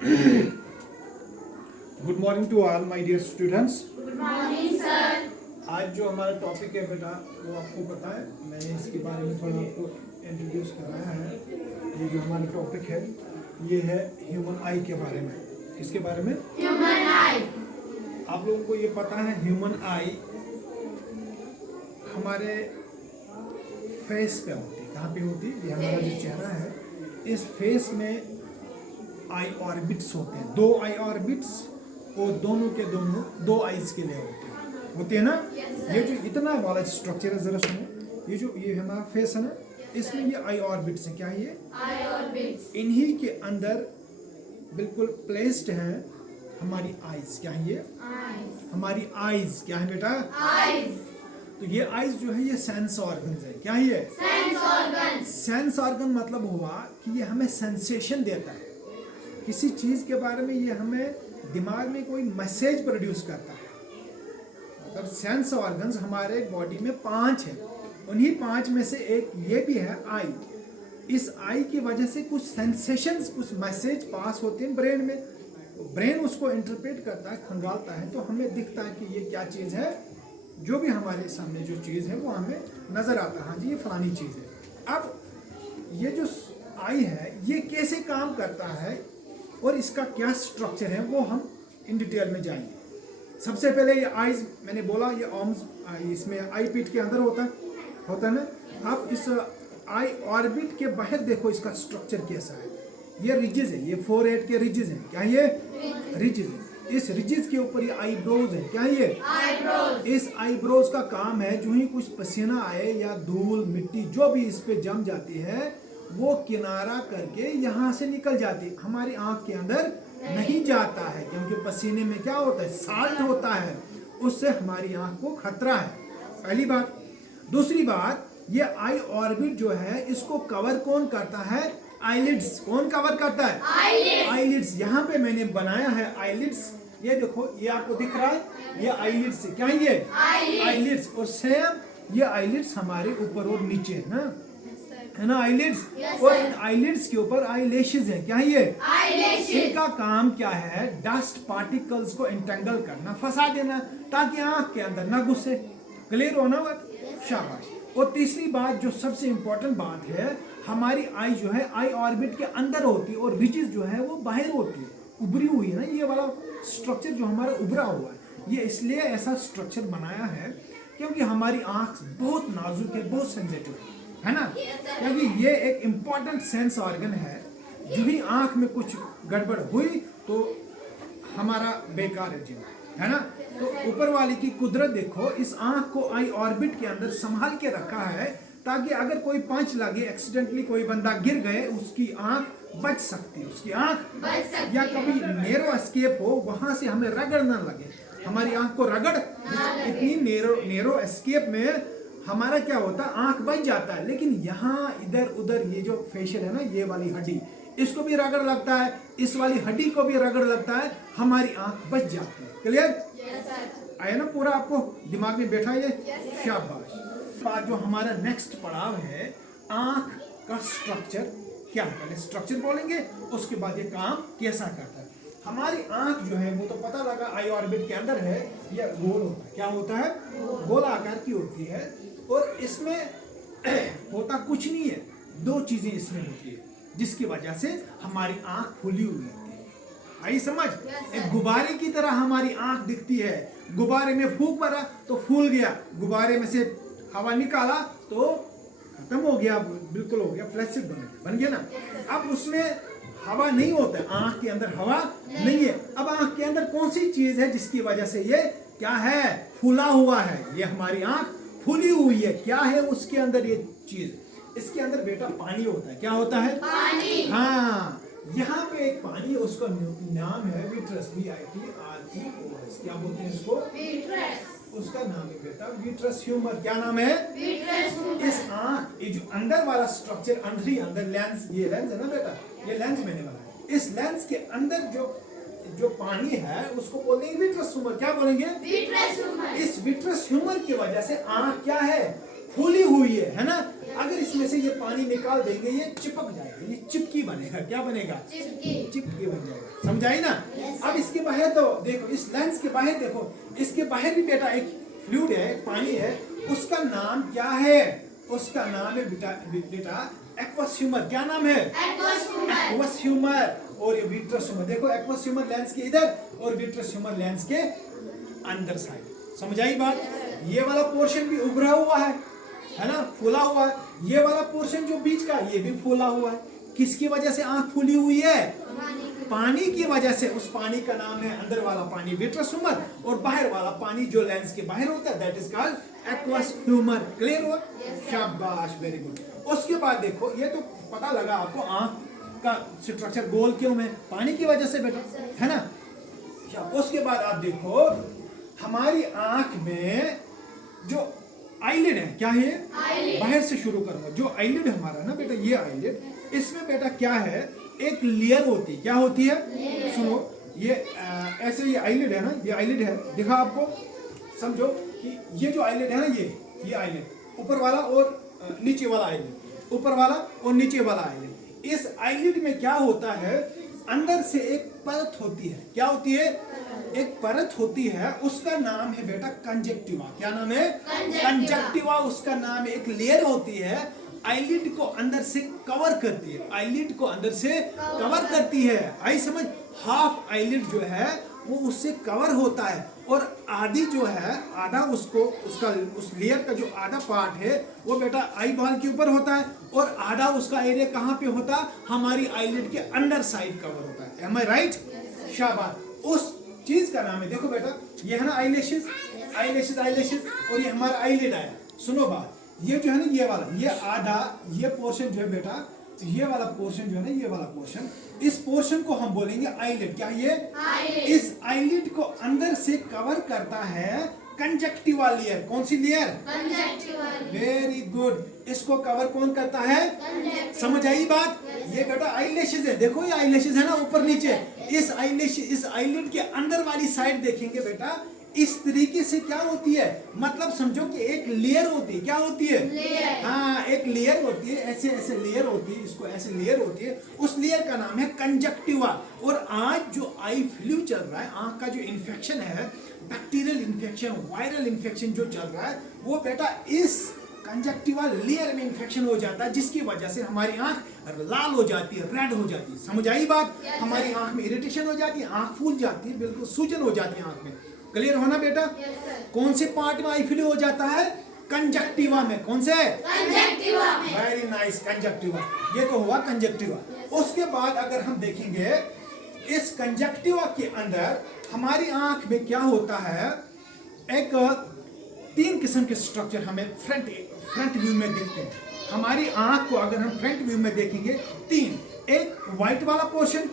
Good morning to all my dear students. Good morning sir. आज जो हमारा topic है बेटा वो आपको पता है, मैंने इसके बारे में थोड़ा आपको इंट्रोड्यूस कराया है। ये जो हमारा टॉपिक है ये है ह्यूमन आई के बारे में। किसके बारे में? ह्यूमन आई। आप लोगों को ये पता है ह्यूमन आई हमारे फेस पे होती है। कहाँ पे होती है? ये हमारा जो चेहरा है, इस फेस में आई ऑर्बिट्स होते हैं। दो आई ऑर्बिट्स और दोनों के दोनों दो आईज के लिए होते हैं ना। ये जो इतना वाला स्ट्रक्चर है, जरा सुनो। ये हमारा फेस है ना, इसमें ये आई ऑर्बिट्स है। क्या है ये? आई ऑर्बिट्स। इन्हीं के अंदर बिल्कुल प्लेस्ड है हमारी आईज। क्या है ये? हमारी आईज। क्या है बेटा? आईज। तो ये आईज जो है ये सेंस ऑर्गन्स है। क्या है ये? Sense organ. सेंस ऑर्गन मतलब हुआ कि ये हमें सेंसेशन देता है किसी चीज के बारे में। ये हमें दिमाग में कोई मैसेज प्रोड्यूस करता है। मतलब सेंस ऑर्गन्स हमारे बॉडी में 5 है। उन्हीं 5 में से एक ये भी है आई। इस आई की वजह से कुछ सेंसेशंस, कुछ मैसेज पास होते हैं ब्रेन में। ब्रेन उसको इंटरप्रेट करता है, खंगालता है, तो हमें दिखता है कि ये क्या चीज़ है। जो भी हमारे सामने जो चीज़ है वो हमें नज़र आता है, हाँ जी ये फलानी चीज़ है। अब ये जो आई है ये कैसे काम करता है और इसका क्या स्ट्रक्चर है वो हम इन डिटेल में जाएंगे। सबसे पहले ये आईज मैंने बोला ये आर्म्स, इसमें आई पीठ के अंदर होता है ना। आप इस आई ऑर्बिट के बाहर देखो इसका स्ट्रक्चर कैसा है। ये रिजेस है, ये फोरहेड के रिजेस हैं। क्या ये? रिजेस है। इस रिजेस के ऊपर ये आईब्रोज है। क्या ये? आईब्रोज। इस आईब्रोज का काम है जो ही कुछ पसीना आए या धूल मिट्टी जो भी इस पे जम जाती है वो किनारा करके यहाँ से निकल जाती है, हमारी आंख के अंदर नहीं जाता है, क्योंकि पसीने में क्या होता है? साल्ट होता है, उससे हमारी आंख को खतरा है। पहली बात। दूसरी बात, ये आई ऑर्बिट जो है इसको कवर कौन करता है? आईलिड्स। कौन कवर करता है? आईलिड्स। यहाँ पे मैंने बनाया है आईलिड्स। ये देखो, ये आपको दिख रहा है, ये आईलिड्स है। क्या है ये? आईलिड्स। और सेम ये आईलिड्स हमारे ऊपर और नीचे है ना, है ना आईलिड्स। और इन आईलिड्स के ऊपर आईलैशेस है। क्या है ये? इनका काम क्या है? डस्ट पार्टिकल्स को इंटेंगल करना, फंसा देना, ताकि आंख के अंदर ना घुसे। क्लियर हो ना बात? शाबाश। और तीसरी बात जो सबसे इंपॉर्टेंट बात है, हमारी आई जो है आई ऑर्बिट के अंदर होती है और रिजेस जो है वो बाहर होती है, उभरी हुई है ना। ये वाला स्ट्रक्चर जो हमारा उभरा हुआ है, ये इसलिए ऐसा स्ट्रक्चर बनाया है क्योंकि हमारी आंख बहुत नाजुक है, बहुत सेंसिटिव है ना। क्योंकि ये एक इम्पॉर्टेंट सेंस ऑर्गन है। जो ही आंख में कुछ गड़बड़ हुई तो हमारा बेकार है जीना, है ना। तो ऊपर वाले की कुदरत देखो, इस आंख को आई ऑर्बिट के अंदर संभाल के रखा है ताकि अगर कोई पंच लगे, एक्सीडेंटली कोई बंदा गिर गए, उसकी आंख बच सकती है, उसकी आंख या कभी नेरो एस्केप हो, वहां से हमें रगड़ ना लगे, हमारी आंख को रगड़। इतनी नेरो एस्केप में हमारा क्या होता है? आंख बच जाता है। लेकिन यहाँ इधर उधर ये जो फेशियल है ना, ये वाली हड्डी, इसको भी रगड़ लगता है, इस वाली हड्डी को भी रगड़ लगता है, हमारी आंख बच जाती है। क्लियर? आया ना पूरा? आपको दिमाग में बैठा ये? शाबाश। बात जो हमारा नेक्स्ट पड़ाव है, आंख का स्ट्रक्चर क्या है। पहले स्ट्रक्चर बोलेंगे, उसके बाद ये काम कैसा करता है। हमारी आंख जो है वो तो पता लगा आई ऑर्बिट के अंदर है, ये गोल होता है। क्या होता है? गोल आकार की होती है। और इसमें होता कुछ नहीं है, दो चीजें इसमें होती है जिसकी वजह से हमारी आंख फूली हुई होती है। आई समझ? एक गुब्बारे की तरह हमारी आंख दिखती है। गुब्बारे में फूंक मारा तो फूल गया, गुब्बारे में से हवा निकाला तो खत्म हो गया, बिल्कुल हो गया, फ्लैसिड बन गया ना। अब उसमें हवा नहीं होता है, आंख के अंदर हवा नहीं है। अब आंख के अंदर कौन सी चीज है जिसकी वजह से ये क्या है? फूला हुआ है। ये हमारी आंख फूली हुई है। क्या है उसके अंदर ये चीज? इसके अंदर बेटा पानी होता है। क्या होता है? पानी। हाँ, यहाँ पे एक पानी, उसका नाम है विट्रस, VITRES। क्या बोलते हैं इसको? विट्रस। उसका नाम है बेटा विट्रस ह्यूमर। क्या नाम है? विट्रस। इस आंख, ये जो अंदर वाला स्ट्रक्चर, अंदर लेंस, ये लेंस है ना बेटा, ये लेंस मैंने बनाया। इस लेंस के अंदर जो पानी है उसको बोलेंगे विट्रस ह्यूमर। क्या बोलेंगे? Vitreous humour. इस विट्रस ह्यूमर की वजह से आंख क्या है? फूली हुई है ना। अगर इसमें से ये पानी निकाल देंगे ये चिपक जाएगा, ये चिपकी बनेगा। क्या बनेगा? चिपकी बन जाएगा। समझाई ना? अब इसके बाहर तो देखो, इस लेंस के बाहर देखो, इसके बाहर भी बेटा एक फ्लूइड है, पानी है, उसका नाम क्या है? उसका नाम है बेटा एक्वस ह्यूमर। क्या नाम है? Aqueous humour. और ये विट्रस ह्यूमर। देखो एक्वस ह्यूमर लेंस के इधर और विट्रस ह्यूमर लेंस के अंदर साइड। समझाई बात? ये वाला पोर्शन भी उभरा हुआ है ना, फूला हुआ है। ये वाला पोर्शन जो बीच का, ये भी फूला हुआ है। किसकी वजह से आंख फूली हुई है? पानी की वजह से। उस पानी का नाम है, अंदर वाला पानी विट्रस ह्यूमर, और बाहर वाला पानी जो लेंस के बाहर होता है that is called aqueous humour. Clear हुआ? शाबाश, वेरी गुड। उसके बाद देखो, ये तो पता लगा आपको आंख का स्ट्रक्चर गोल क्यों है? पानी की वजह से बेटा, है ना। उसके बाद आप देखो हमारी आंख में जो आईलिड है, क्या है? बाहर से शुरू करूंगा। जो आईलिड हमारा ना बेटा, ये आईलिड, इसमें बेटा क्या है? एक लेयर होती है। क्या होती है? सुनो, ये ऐसे ये आईलिड है ना, ये आईलिड है, दिखा आपको। समझो कि ये जो आईलिड है ना, ये आईलिड ऊपर वाला और नीचे वाला आईलिड, ऊपर वाला और नीचे वाला आईलिड। इस आईलिड में क्या होता है? अंदर से एक परत होती है। क्या होती है? एक परत होती है, उसका नाम है बेटा कंजक्टिवा। क्या नाम है? कंजक्टिवा उसका नाम है। एक लेयर होती है, आईलिड को अंदर से कवर करती है, आईलिड को अंदर से कवर करती है। आई समझ? हाफ आईलिड जो है वो उससे कवर होता है, और आधी जो है, आधा उसको उसका उस लेयर का जो आधा पार्ट है वो बेटा आई बॉल के ऊपर होता है, और आधा उसका एरिया कहाँ पे होता है? हमारी आईलिड के अंदर साइड कवर होता है। एम आई राइट? शाबाश। उस चीज का नाम है, देखो बेटा, ये है ना आईलैशेस, आईलैशेस, आईलैशेस, और ये हमारा आईलिड आया। सुनो बात, ये जो है ना, ये वाला, ये आधा, ये पोर्शन जो है बेटा, ये वाला पोर्शन जो है ना, ये वाला पोर्शन, इस पोर्शन को हम बोलेंगे आईलिड। क्या ये? इस आईलिड को अंदर से कवर करता है कंजक्टिवा लेयर। कौन सी लेयर? Very good. इसको कवर कौन करता है? समझ आई बात? ये बेटा आईलैशेस है। देखो ये आईलैशेस है ना, ऊपर नीचे। इस आईलिड के अंदर वाली साइड देखेंगे बेटा, इस तरीके से क्या होती है? मतलब समझो कि एक लेयर होती है। क्या होती है? हाँ, एक लेयर होती है, ऐसे ऐसे लेयर होती है, इसको ऐसे लेयर होती है। उस लेयर का नाम है कंजक्टिवा। और आज जो आई फ्लू चल रहा है, आंख का जो इन्फेक्शन है, बैक्टीरियल इन्फेक्शन, वायरल इन्फेक्शन जो चल रहा है, वो बेटा इस कंजक्टिवा लेयर में इन्फेक्शन हो जाता है, जिसकी वजह से हमारी आंख लाल हो जाती है, रेड हो जाती है। समझ आई बात? हमारी आंख में इरिटेशन हो जाती है, आंख फूल जाती है, बिल्कुल सूजन हो जाती है आंख में। क्लियर होना बेटा? कौन से पार्ट में आई फ्लू हो जाता है? कंजक्टिवा में। कौन से? कंजक्टिवा में। Very nice, conjunctiva. ये तो हुआ कंजक्टिवा। उसके बाद अगर हम देखेंगे इस कंजक्टिवा के अंदर हमारी आंख में क्या होता है? एक 3 किस्म के स्ट्रक्चर हमें फ्रंट व्यू में दिखते हैं। हमारी आंख को अगर हम फ्रंट व्यू में देखेंगे 3, एक व्हाइट वाला पोर्शन,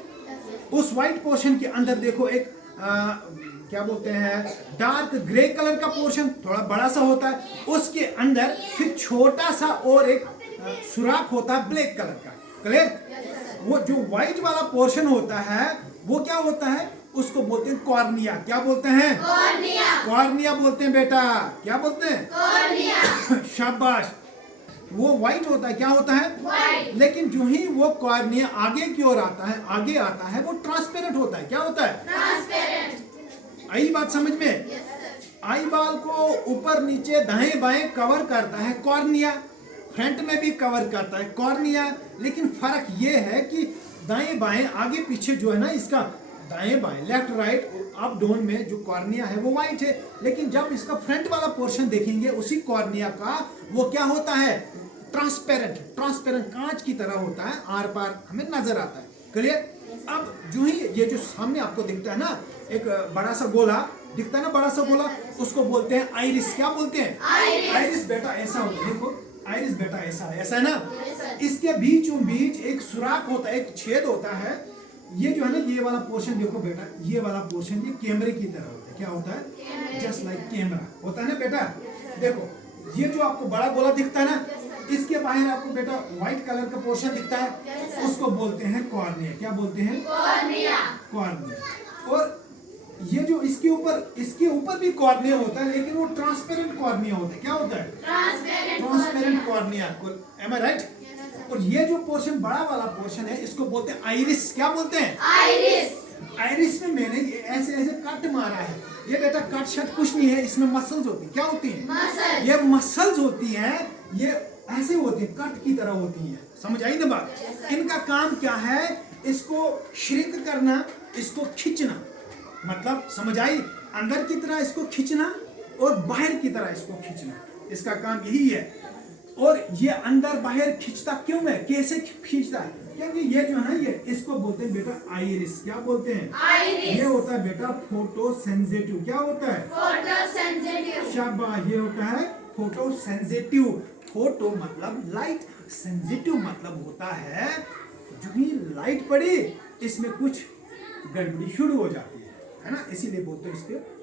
उस व्हाइट पोर्शन के अंदर देखो एक क्या बोलते हैं, डार्क ग्रे कलर का पोर्शन, थोड़ा बड़ा सा होता है। उसके अंदर फिर छोटा सा और एक सुराख होता है ब्लैक कलर का। क्लियर? वो जो व्हाइट वाला पोर्शन होता है वो क्या होता है? उसको बोलते हैं कॉर्निया। क्या बोलते हैं? कॉर्निया। कॉर्निया बोलते हैं बेटा। क्या बोलते हैं? कॉर्निया। शाबाश। वो व्हाइट होता है। क्या होता है? व्हाइट। लेकिन जो ही वो कॉर्निया आगे की ओर आता है, आगे आता है, वो ट्रांसपेरेंट होता है। क्या होता है? ट्रांसपेरेंट। आई बात समझ में? आई बॉल को ऊपर नीचे दाएं बाएं कवर करता है कॉर्निया, फ्रंट में भी कवर करता है कॉर्निया। लेकिन फर्क ये है कि दाएं बाएं आगे पीछे जो है ना, इसका दाएं बाएं लेफ्ट राइट अप डाउन में जो कॉर्निया है वो व्हाइट है। लेकिन जब इसका फ्रंट वाला पोर्शन देखेंगे उसी कॉर्निया का, वो क्या होता है? ट्रांसपेरेंट। ट्रांसपेरेंट कांच की तरह होता है, आर पार हमें नजर आता है। क्लियर? अब जो ही ये जो सामने आपको दिखता है ना, एक बड़ा सा गोला दिखता है ना, बड़ा सा गोला, उसको बोलते हैं आइरिस। क्या बोलते हैं? आइरिस बेटा ऐसा होता है। देखो आइरिस बेटा ऐसा है, ऐसा है ना। इसके बीचों बीच एक सुराख होता है, एक छेद होता है। ये जो है ना, ये वाला पोर्शन देखो बेटा, ये वाला पोर्शन ये कैमरे की तरह होता है। क्या होता है? जस्ट लाइक कैमरा होता है ना बेटा। देखो ये जो आपको बड़ा गोला दिखता है ना, इसके बाहर आपको बेटा व्हाइट कलर का पोर्शन दिखता है, उसको बोलते हैं कॉर्निया। क्या बोलते हैं? कॉर्निया। कॉर्निया। और ये जो इसके ऊपर ऊपर, इसके ऊपर भी कॉर्निया होता है, लेकिन वो ट्रांसपेरेंट कॉर्निया होता है। क्या होता है? Transparent cornea. एम आई राइट? और ये जो पोर्शन, बड़ा वाला पोर्शन है, इसको बोलते हैं आइरिस। क्या बोलते हैं? आइरिस। आइरिस में मैंने ऐसे ऐसे कट मारा है। ये बेटा कट शट कुछ नहीं है, इसमें मसल्स होती है। क्या होती है? मसल्स। ये मसल्स होती हैं, ये ऐसे होती है, कट की तरह होती है। समझ आई ना बात? इनका काम क्या है? इसको श्रिंक करना, इसको खींचना। मतलब समझ आई? अंदर की तरह इसको खींचना और बाहर की तरह इसको खींचना, इसका काम यही है। और ये अंदर बाहर खींचता क्यों है? कैसे खींचता है? क्योंकि ये जो है, ये इसको बोलते हैं बेटा आइरिस। क्या बोलते हैं? आइरिस। ये होता है बेटा फोटो सेंसिटिव। क्या होता है? Photo sensitive. शाबाश, ये होता है फोटो सेंसिटिव। फोटो मतलब लाइट, सेंसिटिव मतलब होता है जो ही लाइट पड़ी इसमें कुछ गड़बड़ी शुरू हो जाती है ना? इसीलिए बोलते हैं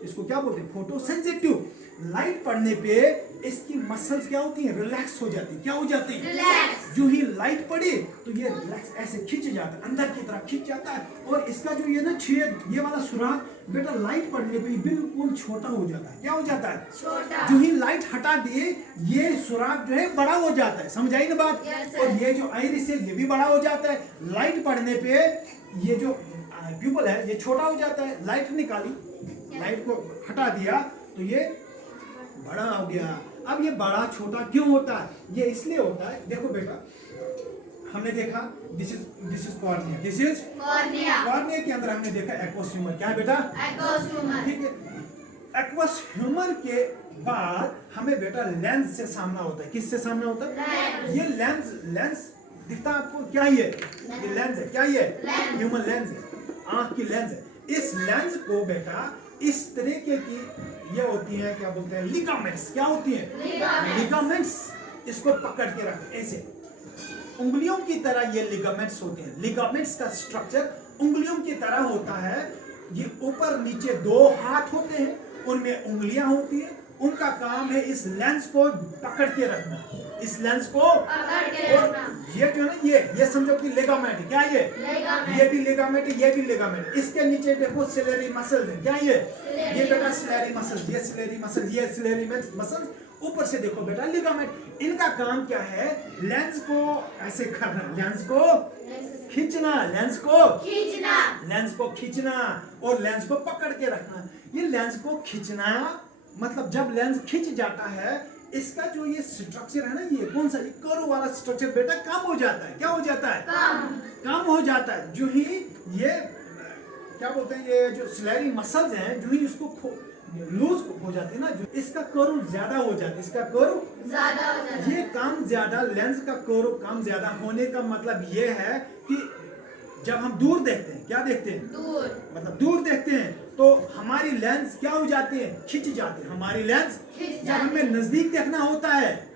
इसको क्या बोलते हैं? Photo sensitive. लाइट पड़ने पे इसकी मसल्स क्या होती हैं? रिलैक्स हो जाती है। क्या हो जाती है? रिलैक्स। जो ही लाइट पड़ी तो ये रिलैक्स ऐसे खींच जाता है, अंदर की तरफ खींच जाता है। और इसका जो ये ना छेद, ये वाला सुराख बेटा लाइट पड़ने पे बिल्कुल छोटा हो जाता है। क्या हो जाता है? छोटा। जो ही लाइट हटा दिए, ये सुराख जो है बड़ा हो जाता है। समझ आई ना बात? Yes, और ये जो आइरिस है, ये भी बड़ा हो जाता है। लाइट पड़ने पे ये जो प्यूपल है, ये छोटा हो जाता है। लाइट निकाली, लाइट को हटा दिया तो ये बड़ा हो गया। अब ये बड़ा छोटा क्यों होता है? ये इसलिए होता है, देखो बेटा, हमने देखा this is cornea, this is cornea. Cornea के अंदर हमने देखा एक्वस ह्यूमर। क्या है बेटा? Aqueous humour. ठीक है। एक्वस ह्यूमर के बाद हमें बेटा लेंस से सामना होता है। किससे सामना होता है? लेंस। ये लेंस दिखता है आपको? क्या ये लेंस है? क्या ये? लेंस। ह्यूमन लेंस है, आंख की लेंस है। इस लेंस को बेटा इस तरीके की ये होती है, क्या बोलते हैं? लिगामेंट्स। क्या होती है? लिगामेंट्स। इसको पकड़ के रखते ऐसे, उंगलियों की तरह ये लिगामेंट्स होते हैं। लिगामेंट्स का स्ट्रक्चर उंगलियों की तरह होता है। ये ऊपर नीचे दो हाथ होते हैं, उनमें उंगलियां होती हैं। उनका काम है इस लेंस को पकड़ के रखना, इस लेंस को पकड़ के और रखना। ये जो ना, ये समझो कि लिगामेंट है। क्या ये? लिगामेंट। ये भी लिगामेंट है, ये भी लिगामेंट है। इसके नीचे देखो सिलेरी मसल्स है। क्या ये बेटा सिलेरी मसल्स, ये सिलेरी मसल्स, ये सिलेरी मसल्स। ऊपर से देखो बेटा लिगामेंट। इनका काम क्या है? लेंस को ऐसे करना, लेंस को खींचना, लेंस को खींचना। लेंस को खींचना और लेंस को पकड़ के रखना। ये लेंस को खींचना मतलब जब लेंस खींच जाता है, इसका जो ये स्ट्रक्चर है ना, ये कौन सा? ये कर्व वाला स्ट्रक्चर बेटा कम हो जाता है। क्या हो जाता है? कम हो जाता है। जो ही ये क्या बोलते हैं, ये जो सिलेरी मसल्स हैं, जो ही इसको लूज हो जाती है ना, जो इसका कर्व ज्यादा हो जाता है, इसका कर्व ज्यादा हो जाता है। ये काम ज्यादा, लेंस का कर्व काम ज्यादा होने का मतलब ये है कि जब हम दूर देखते हैं, क्या देखते हैं? दूर। मतलब दूर देखते हैं तो हमारी लेंस क्या हो जाती है? खिंच जाती है हमारी लेंस। खिंच जब हमें नजदीक देखना होता है,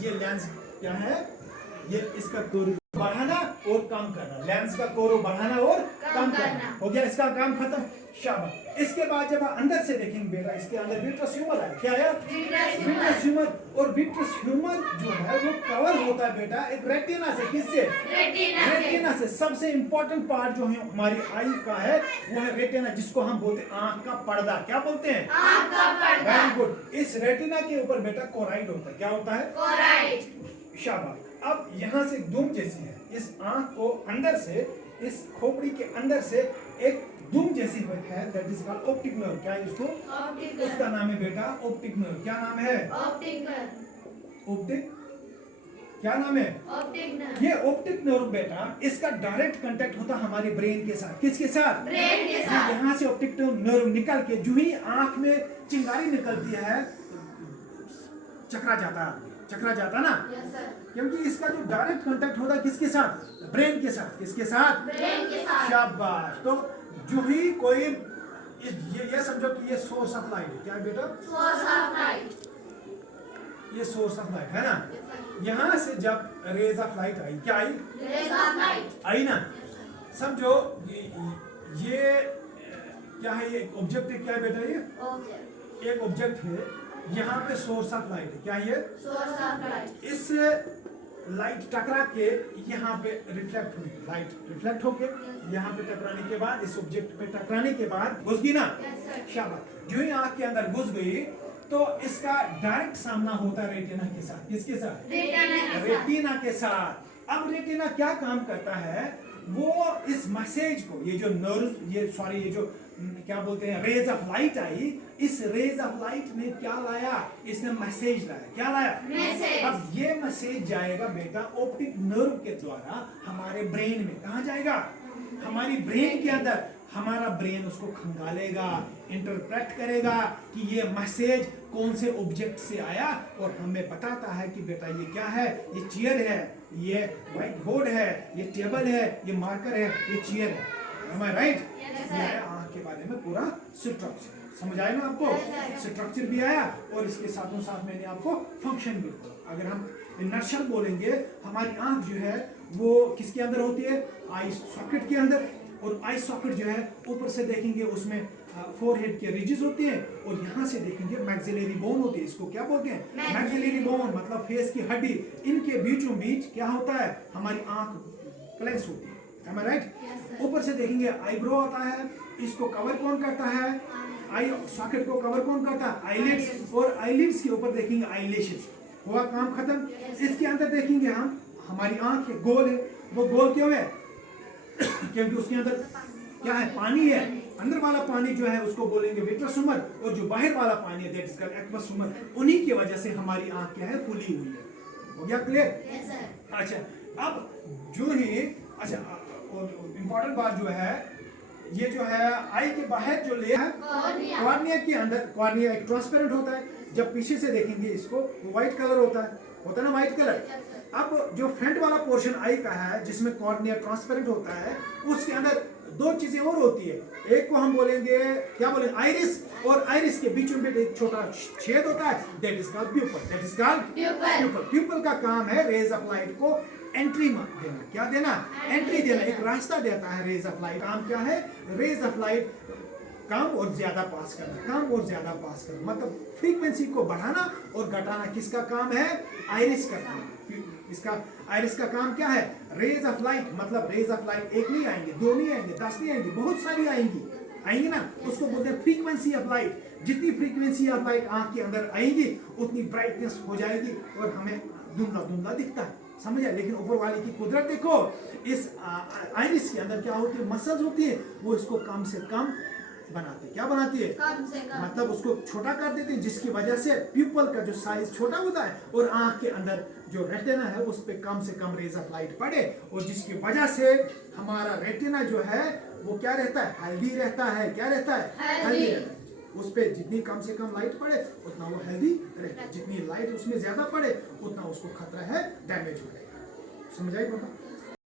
ये लेंस क्या है? ये इसका कोर बढ़ाना और कम करना, लेंस का कोर बढ़ाना और कम करना। हो गया, इसका काम खत्म। शाबाश। इसके बाद जब आप अंदर से देखेंगे बेटा, इसके अंदर विट्रस ह्यूमर है। क्या है? Vitreous humour. और विट्रस ह्यूमर जो है वो कवर होता है बेटा एक रेटिना से। किससे? रेटिना से। सबसे इंपॉर्टेंट पार्ट जो है हमारी आई का है वो है रेटिना, जिसको हम बोलते हैं आंख का पर्दा। क्या बोलते हैं? आंख का पर्दा। Very good. इस रेटिना के ऊपर बेटा कोराइड होता है। क्या होता है? कोराइड। शाबाश। अब यहाँ से दुम जैसी है, इस आंख को अंदर से, इस खोपड़ी के अंदर से एक दुम जैसी है, that is called optic nerve. क्या है उसको? उसका नाम है बेटा ऑप्टिक नर्व। क्या नाम है? ऑप्टिक क्या नाम है? ये ऑप्टिक नर्व बेटा, इसका डायरेक्ट कांटेक्ट होता है हमारे ब्रेन के साथ। किसके साथ? ब्रेन के साथ। यहाँ से ऑप्टिक नर्व निकल के जो ही आंख में चिंगारी निकलती है, चकरा जाता है, चकरा जाता ना। Yes sir. क्योंकि इसका जो डायरेक्ट कांटेक्ट होता है किसके साथ? ब्रेन के साथ। किसके साथ? ब्रेन के साथ। शाबाश। तो जो ही कोई ये समझो कि ये सोर्स ऑफ लाइट है। क्या है बेटा? Source of light. ये सोर्स ऑफ लाइट है ना। यहाँ से जब रेज ऑफ लाइट आई, क्या आई? रेज ऑफ लाइट आई ना। समझो ये क्या है? ये एक ऑब्जेक्ट है। क्या है बेटा? ये ओके। एक ऑब्जेक्ट है, यहाँ पे सोर्स ऑफ लाइट है। क्या ये? Source of light. इससे लाइट टकरा के यहाँ पे रिफ्लेक्ट हुई, लाइट रिफ्लेक्ट होके यहाँ पे टकराने के बाद, इस ऑब्जेक्ट पे टकराने के बाद घुस गई ना, शाबाश। जो ही आँख के अंदर घुस गई तो इसका डायरेक्ट सामना होता है रेटिना के साथ। किसके साथ? रेटिना के साथ। अब रेटिना क्या काम करता है, वो इस मैसेज को, ये जो नर्व, ये जो क्या बोलते हैं, रेज ऑफ लाइट आई, इस रेज ऑफ लाइट ने क्या लाया, इसने मैसेज लाया। क्या लाया? मैसेज। अब ये मैसेज जाएगा बेटा ऑप्टिक नर्व के द्वारा हमारे ब्रेन में। कहाँ जाएगा? हमारी ब्रेन के अंदर। हमारा ब्रेन उसको खंगालेगा, इंटरप्रेट करेगा कि ये मैसेज कौन से ऑब्जेक्ट से आया, और हमें बताता है कि बेटा ये क्या है, ये चेयर है, ये व्हाइट बोर्ड है, ये टेबल है, ये मार्कर है, ये चेयर है। Am I right? ये है आँख के बारे में पूरा स्ट्रक्चर। समझ आया ना आपको? स्ट्रक्चर भी आया और इसके साथों साथ मैंने आपको फंक्शन भी बोला। अगर हम इनर्शियल बोलेंगे, हमारी आँख जो है वो किसके अंदर होती है? आई सॉकेट के अंदर। और आई सॉकेट जो है ऊपर से देखेंगे उसमें फोरहेड के रिजेस होते हैं, और यहाँ से देखेंगे मैक्सिलरी बोन होती है। इसको क्या बोलते हैं? मैक्सिलरी बोन, मतलब फेस की हड्डी। इनके बीचों बीच क्या होता है? हमारी आँख प्लेस होती है। Am I right? ऊपर से देखेंगे आईब्रो होता है, इसको कवर कौन करता है? आई सॉकेट को कवर कौन करता है? आईलिड्स। और आईलिड्स के ऊपर देखेंगे आईलैशेस। हुआ काम खत्म। इसके अंदर देखेंगे हम, हमारी आँख गोल है। वो गोल क्यों है? क्योंकि उसके अंदर क्या है? पानी है। अंदर वाला पानी जो है उसको बोलेंगे विट्रस ह्यूमर, और जो बाहर वाला पानी है that is called aqueous humour. उन्हीं की वजह से हमारी आँख क्या है? फूली हुई है। हो गया क्लियर? अच्छा, अब जो ही, अच्छा, इम्पोर्टेंट बात जो है, ये जो है आई के बाहर जो लेयर है कॉर्निया के अंदर, कॉर्निया एक ट्रांसपेरेंट होता है। जब पीछे से देखेंगे इसको, व्हाइट कलर होता है ना, व्हाइट कलर। अब जो फ्रंट वाला पोर्शन आई का है जिसमें कॉर्निया ट्रांसपेरेंट होता है, उसके अंदर दो चीजें और होती है। एक को हम बोलेंगे, क्या बोलेंगे? आइरिस। और आइरिस के बीचों में एक छोटा छेद होता है, that is called pupil. That is called pupil. Pupil का काम है रेज ऑफ लाइट को एंट्री देना। क्या देना? एंट्री देना, एक रास्ता देता है रेज ऑफ लाइट। काम क्या है? रेज ऑफ लाइट कम और ज्यादा पास करना, कम और ज्यादा पास करना, मतलब फ्रीक्वेंसी को बढ़ाना और घटाना किसका काम है? आइरिस का काम। इसका आइरिस का काम क्या है? रेज ऑफ लाइट, मतलब रेज ऑफ लाइट एक नहीं आएंगे, दो नहीं आएंगे, 10 नहीं आएंगे, बहुत सारी आएंगी ना। उसको बोलते हैं फ्रीक्वेंसी ऑफ लाइट। जितनी फ्रीक्वेंसी ऑफ लाइट आंख के अंदर आएगी उतनी ब्राइटनेस हो जाएगी और हमें धुंधला धुंधला दिखता है। समझ आया? लेकिन ऊपर वाले की कुदरत देखो, इस आइरिस के अंदर क्या होती है? मसल्स होती है, वो इसको कम से कम बनाती है। क्या बनाती है? कम से कम। मतलब उसको छोटा कर देती है, जिसकी वजह से प्यूपल का जो साइज छोटा होता है और आंख के अंदर जो रेटिना है उस पे कम से कम रेज ऑफ लाइट पड़े, और जिसकी वजह से हमारा रेटिना जो है वो क्या रहता है? हेल्दी रहता है। क्या रहता है? हेल्दी रहता है। उस पे जितनी कम से कम लाइट पड़े उतना वो हेल्दी रहता है, जितनी लाइट उसमें ज्यादा पड़े उतना उसको खतरा है डैमेज होने का। समझ आई बात?